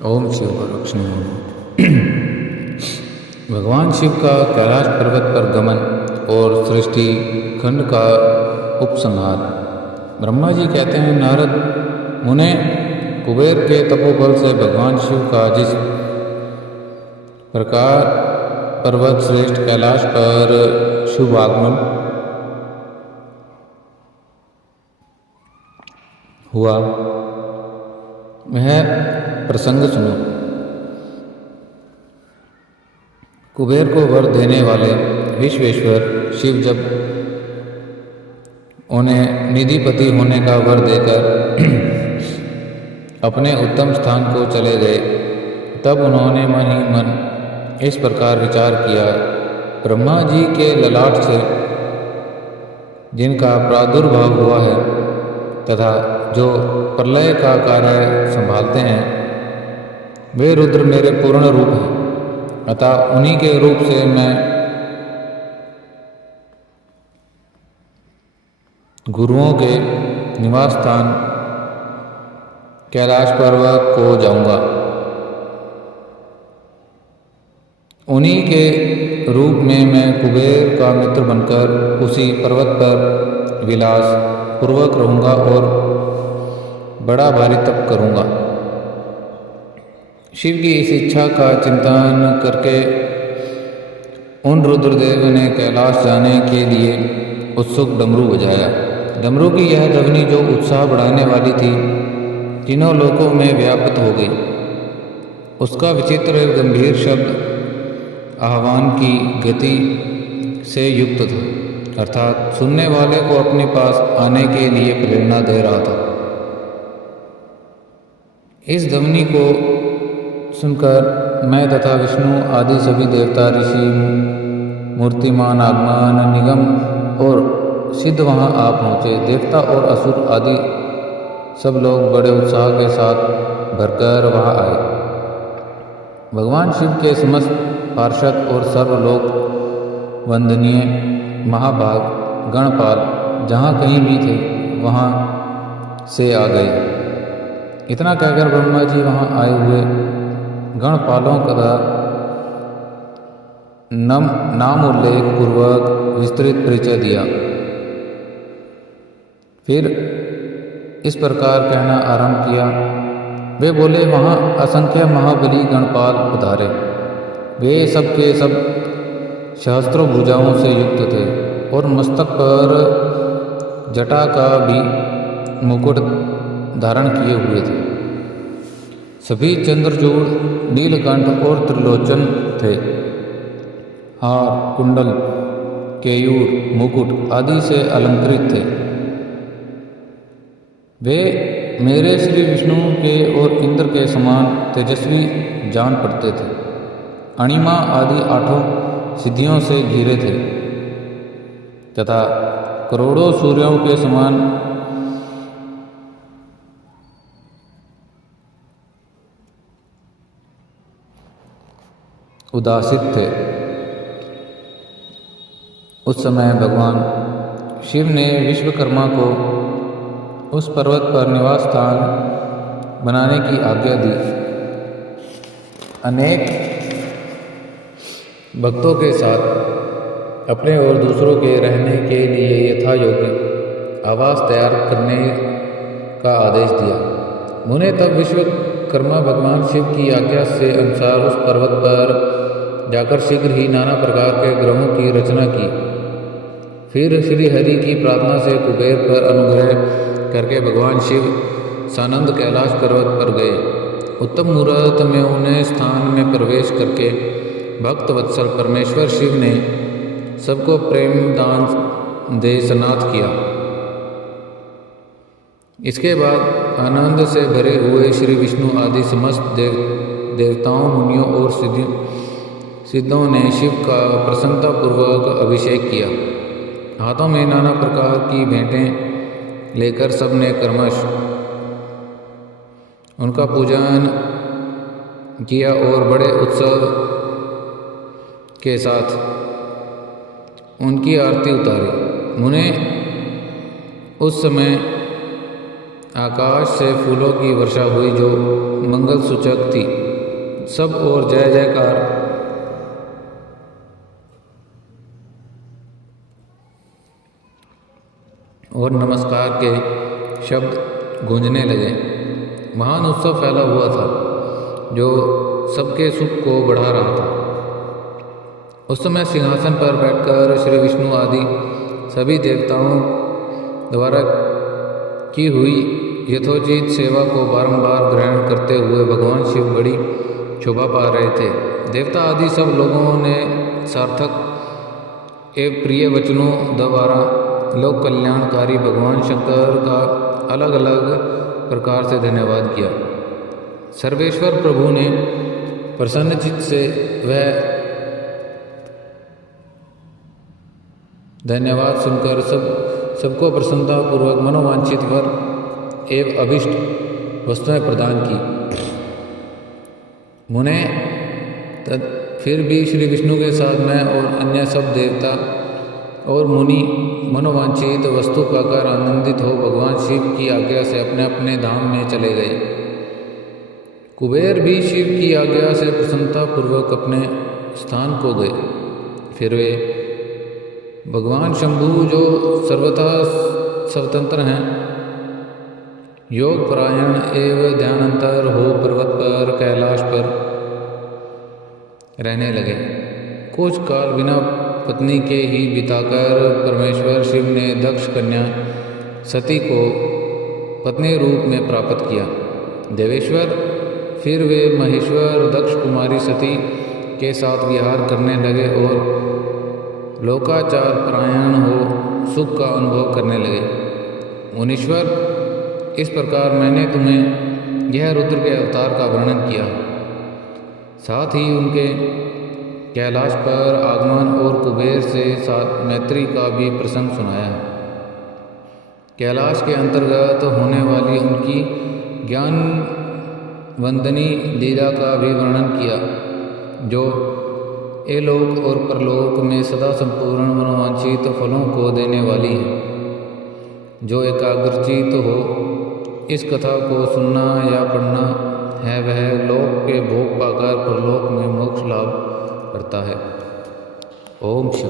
ओम शिव लक्ष्मी। भगवान शिव का कैलाश पर्वत पर गमन और सृष्टि खंड का उपसंहार। ब्रह्मा जी कहते हैं, नारद मुने, कुबेर के तपोबल से भगवान शिव का जिस प्रकार पर्वत श्रेष्ठ कैलाश पर शुभ आगमन हुआ, वह प्रसंग सुनो। कुबेर को वर देने वाले विश्वेश्वर शिव जब उन्हें निधिपति होने का वर देकर अपने उत्तम स्थान को चले गए, तब उन्होंने मन ही मन इस प्रकार विचार किया, ब्रह्मा जी के ललाट से जिनका प्रादुर्भाव हुआ है तथा जो प्रलय का कार्य संभालते हैं, वे रुद्र मेरे पूर्ण रूप हैं। अतः उन्हीं के रूप से मैं गुरुओं के निवास स्थान कैलाश पर्वत को जाऊंगा। उन्हीं के रूप में मैं कुबेर का मित्र बनकर उसी पर्वत पर विलास पूर्वक रहूंगा और बड़ा भारी तप करूंगा। शिव की इस इच्छा का चिंतन करके उन रुद्रदेव ने कैलाश जाने के लिए उत्सुक डमरू बजाया। डमरू की यह ध्वनि जो उत्साह बढ़ाने वाली थी, तीनों लोकों में व्याप्त हो गई। उसका विचित्र गंभीर शब्द आह्वान की गति से युक्त था, अर्थात सुनने वाले को अपने पास आने के लिए प्रेरणा दे रहा था। इस ध्वनि को सुनकर मैं तथा विष्णु आदि सभी देवता, ऋषि, मूर्तिमान, आगमन, निगम और सिद्ध वहाँ आ पहुँचे। देवता और असुर आदि सब लोग बड़े उत्साह के साथ भरकर वहाँ आए। भगवान शिव के समस्त पार्षद और सर्वलोक वंदनीय महाभाग गणपाल जहाँ कहीं भी थे, वहाँ से आ गए। इतना कहकर ब्रह्मा जी वहाँ आए हुए गणपालों का नाम उल्लेख पूर्वक विस्तृत परिचय दिया। फिर इस प्रकार कहना आरंभ किया, वे बोले, वहाँ असंख्य महाबली गणपाल पधारे। वे सब के सब सहस्त्रों भुजाओं से युक्त थे और मस्तक पर जटा का भी मुकुट धारण किए हुए थे। सभी चंद्रचूड़, नीलकंठ और त्रिलोचन थे। हार, कुंडल, केयूर, मुकुट आदि से अलंकृत थे। वे मेरे श्री विष्णु के और इंद्र के समान तेजस्वी जान पड़ते थे। अणिमा आदि 8 सिद्धियों से घिरे थे तथा करोड़ों सूर्यों के समान उदासित थे। उस समय भगवान शिव ने विश्वकर्मा को उस पर्वत पर निवास स्थान बनाने की आज्ञा दी। अनेक भक्तों के साथ अपने और दूसरों के रहने के लिए यथा योग्य आवास तैयार करने का आदेश दिया। मुने तब विश्वकर्मा भगवान शिव की आज्ञा से अनुसार उस पर्वत पर जाकर शीघ्र ही नाना प्रकार के ग्रहों की रचना की। फिर श्री हरि की प्रार्थना से कुबेर पर अनुग्रह करके भगवान शिव सानंद कैलाश पर्वत पर गए। उत्तम मुहूर्त में उन्हें स्थान में प्रवेश करके भक्त वत्सल परमेश्वर शिव ने सबको प्रेम दान दे सनाथ किया। इसके बाद आनंद से भरे हुए श्री विष्णु आदि समस्त देवताओं, मुनियों और सिद्धों ने शिव का प्रसन्नतापूर्वक अभिषेक किया। हाथों में नाना प्रकार की भेंटें लेकर सबने कर्मश उनका पूजन किया और बड़े उत्सव के साथ उनकी आरती उतारी। मुने उस समय आकाश से फूलों की वर्षा हुई जो मंगल सूचक थी। सब और जय जयकार और नमस्कार के शब्द गूंजने लगे। महान उत्सव फैला हुआ था जो सबके सुख को बढ़ा रहा था। उस समय सिंहासन पर बैठकर श्री विष्णु आदि सभी देवताओं द्वारा की हुई यथोचित सेवा को बारंबार ग्रहण करते हुए भगवान शिव बड़ी शोभा पा रहे थे। देवता आदि सब लोगों ने सार्थक एवं प्रिय वचनों द्वारा लोक कल्याणकारी भगवान शंकर का अलग अलग प्रकार से धन्यवाद किया। सर्वेश्वर प्रभु ने प्रसन्नचित्त से वह धन्यवाद सुनकर सबको प्रसन्नतापूर्वक मनोवांछित वर एवं अभिष्ट वस्तुएं प्रदान की। मुने फिर भी श्री विष्णु के साथ मैं और अन्य सब देवता और मुनि मनोवांछित वस्तु पाकर आनंदित हो भगवान शिव की आज्ञा से अपने अपने धाम में चले गए। कुबेर भी शिव की आज्ञा से प्रसन्नतापूर्वक अपने स्थान को गए। फिर वे भगवान शंभु जो सर्वथा स्वतंत्र हैं, योग परायण एवं ध्यानंतर हो पर्वत पर कैलाश पर रहने लगे। कुछ काल बिना पत्नी के ही बिताकर परमेश्वर शिव ने दक्ष कन्या सती को पत्नी रूप में प्राप्त किया। देवेश्वर फिर वे महेश्वर दक्ष कुमारी सती के साथ विहार करने लगे और लोकाचार परायण हो सुख का अनुभव करने लगे। मुनीश्वर, इस प्रकार मैंने तुम्हें यह रुद्र के अवतार का वर्णन किया। साथ ही उनके कैलाश पर आगमन और कुबेर से साथ मैत्री का भी प्रसंग सुनाया। कैलाश के अंतर्गत होने वाली उनकी ज्ञान वंदनी लीला का भी वर्णन किया, जो एलोक और परलोक में सदा संपूर्ण मनोवांछित फलों को देने वाली है। जो एकाग्रचित हो इस कथा को सुनना या पढ़ना है, वह लोक के भोग पाकर परलोक में मोक्ष लाभ करता है। ओम शांति।